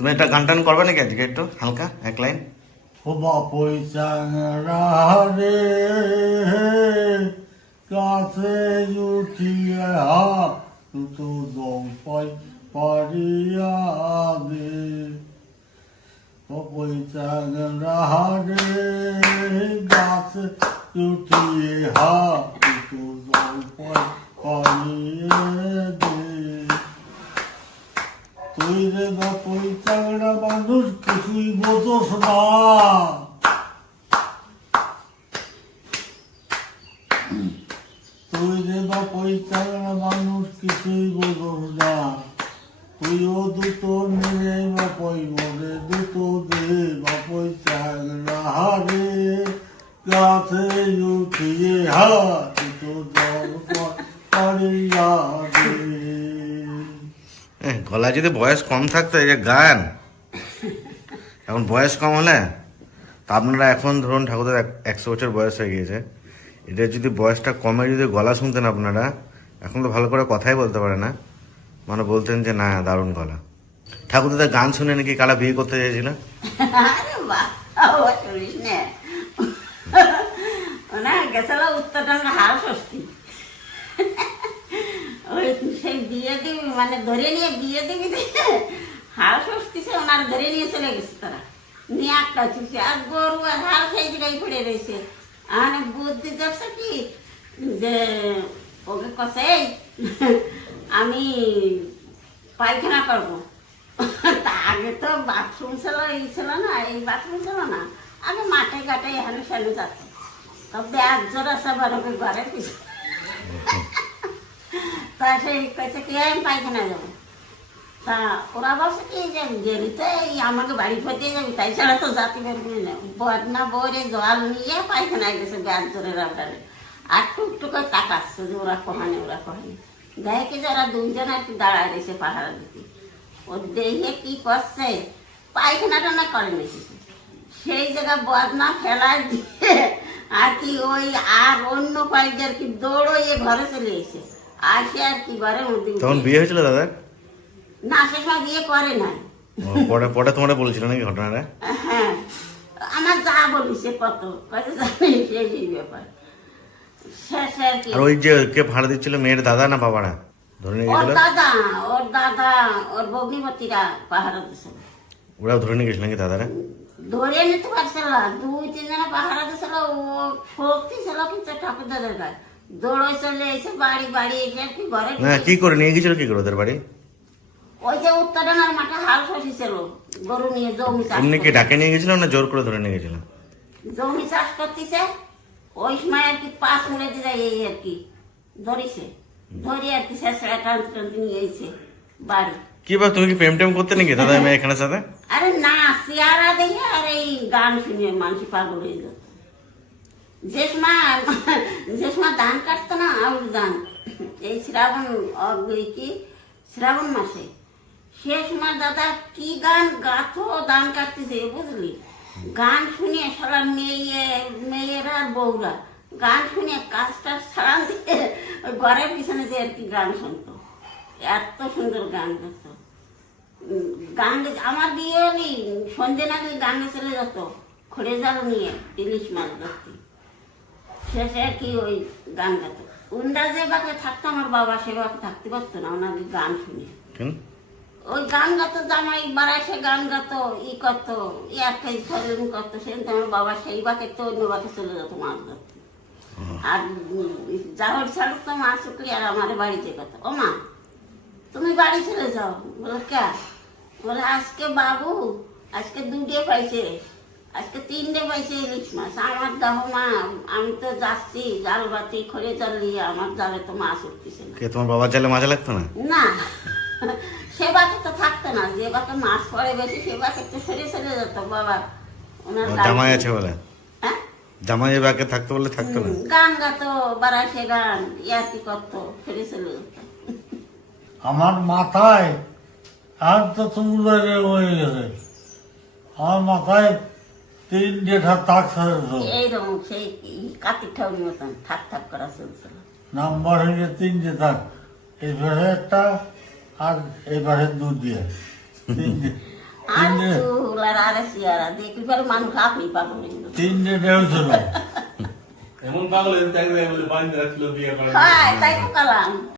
তুমি একটা গান টান করবে নাকি আজকে একটু হালকা এক লাইন? ও বাপই চাংরা রে কাছে উঠিয়া তো জম্পাই পারিয়া দে বাপই চাংরা রে গাছে উঠিয়ে তো জম্পাই পারিয়া দে তুই রে বাপই চাংরা মানুষ কিছুই বোঝোস না তুই রে বাপই চাংরা মানুষ কিছুই বোঝোস না তুইও দুটো মেরে বাপই মরে দুটো দে বাপই চাংরা রে গাছে উঠিয়ে দুটো জল পারিয়া দে। গলা যদি বয়স কম থাকতো এই যে গান, এখন বয়স কম হলে তা আপনারা এখন ধরুন ঠাকুরদের 100 বছর বয়স হয়ে গিয়েছে, এটা যদি বয়সটা কমে যদি গলা শুনতেন আপনারা, এখন তো ভালো করে কথাই বলতে পারে না, মানে বলতেন যে না দারুণ গলা। ঠাকুরদের গান শুনে নাকি কারা বিয়ে করতে চেয়েছিল? আরে বাহ, ও শুনিস না, ওনা গেছিল উত্তরবঙ্গ হাল ষষ্ঠী, ওই সেই বিয়ে দিবি মানে ধরে নিয়ে বিয়ে দিবি হাল ষষ্ঠী সে ওনার ধরে নিয়ে চলে গেছে, তারা নিয়ে একটা চুষে আর গরু আর হাল সেই জায়গায় পড়ে রয়েছে। আর বুদ্ধি যাচ্ছে কি যে ওকে কষে আমি পায়খানা করবো, তা আগে তো বাথরুম ছিল এই ছিল না, এই বাথরুম ছিল না, আগে মাঠে ঘাটে এখানে ফেলে যেত, তো ব্যাগ জোড়া সব ওকে ঘরে পিছু, তা সেই কেছে কি আমি পায়খানা যাবো, তা ওরা বলছে কি যে গেলি তো এই আমাকে বাড়ি ফেতে যাবি, তাই ছাড়া তো জাতি পারবি না, বদনা বরে জল নিয়ে পায়খানায় গেছে ব্যাগ জোরে রাবডারে, আর টুকটুকে তাকাচ্ছে যে ওরা কহানে দেখে কি যে ওরা দুইজন আর কি দাঁড়ায় রয়েছে পাহাড়া দিতে, ও দেখে কি করছে পায়খানাটা না করে নিয়েছে, সেই জায়গায় বদনা ফেলা দিয়ে আর কি ওই আর অন্য কয়েকজন আর কি দৌড়িয়ে ঘরে চলে এসে আসে আর কি ঘরের মধ্যে। তখন বিয়ে হয়েছিল দাদা? না, সে সময় বিয়ে করে নাই। পরে পরে তোমরা বলেছিল নাকি ঘটনাটা? হ্যাঁ, আমার যা বলিছে কত কত জানি সেই ব্যাপার শেষে আর কি। আর ওই যে কে ভাড়া দিচ্ছিল মেয়ের দাদা না বাবারা ধরে নিয়ে ওর গেছিল? দাদা ওর ভগ্নিপতিরা পাহারা দিছিল, ওরাও ধরে নিয়ে গেছিল নাকি দাদারা? ধরে নিতে পারছিল না, 2-3 জনে পাহারা দিছিল, ও শক্তি ছিল কিন্তু ঠাকুর দাদার গায়ে দৌড়ে চলে এসে বাড়ি এসে আর কি ঘরে। না কি করে নিয়ে গেছিল, কি করে ওদের বাড়ি? ওই যে উত্তরণের মাঠে হাল ছিল, গরু নিয়ে জমি চাষ এমনি কি ডাকে নিয়ে গেছিল না জোর করে ধরে নিয়ে গেছিল? জমি চাষ করতেছে, ওই সময় আর কি পাশ মুড়ে দিয়ে যায় এই আর কি ধরিছে, ধরে আর কি শেষ টানতে নিয়ে এসে বাড়ি। কি বা তুমি কি প্রেম টেম করতে নাকি দাদা মেয়ে এখানে সাথে? আরে না, চেয়ারা দেখে আর এই গান শুনে মানুষ পাগল হয়ে যেত। যে সময় ধান কাটতো না আউশ ধান, এই শ্রাবণ মাসে, সে সময় দাদা কি গান গাথো ধান কাটতেছে বুঝলি, গান শুনে সারা মেয়েরা আর বউরা গান শুনে কাজটা ছাড়ান দিয়ে ঘরের পিছনে যে আর কি গান শুনতো, এত সুন্দর গান করতো। গান আমার বিয়ে হলি সন্ধ্যে নাকি গানে চলে যেত খড়ে জাল নিয়ে ইলিশ মাছ ধরতে, শেষে আর কি ওই গান গাত। উন্ডা যে বাকে থাকতো আমার বাবা, সে বাকে থাকতে পারতো না ওনাকে গান শুনে, ওই গান গাতো জামাই বাড়ায় সে গান গাতো ই করতো একটাই সরেন করতো, সেদিন আমার বাবা সেই বাকে তো অন্য বাকে চলে যেত মাছ ধরতে। আর জাহর ছাড়ুক তো মাছ শুকলি আর আমার বাড়িতে কথা, ও মা তুমি বাড়ি চলে যাও, বলে কে, বলে আজকে বাবু আজকে 2টে পাইছে, আজকে 3টে পাইছে ইলিশ মাছ, আমার দেখো মা আমি তো যাচ্ছি জাল বাতি খড়ে জাল নিয়ে, আমার জালে তো মাছ উঠতেছে না। তোমার বাবার জালে মাছ লাগতো না? না, সে বাকে তো থাকতো না, যে বাকে মাছ পড়ে বেশি সে বাকে তো সরে চলে যেত বাবা, ওনার জামাই আছে বলে। হ্যাঁ, জামাই বাকে থাকতো বলে থাকতো না, গান গাতো বাড়ায় সে গান ইয়াতি করতো সরে চলে যেত। আমার মাথায় আর তো চুল হয়ে গেছে, আমার মাথায় 3 জেঠা তাক এইরকম সেই কাতির ঠাউরির মতন থাক থাক করা চলছিল। নাম্বার হয়েছে 3 জেঠা, এই পাশে একটা আর এই পাশে 2 দিয়ে 3 চুল আর আরে চেহারা দেখি পরে মানুষ আপনি পাগল হয়ে গেল। 350 এমন পাগল হয়েছে, তাই বলে বান্ধা ছিল বিয়ে করার হ্যাঁ তাই তো কালাম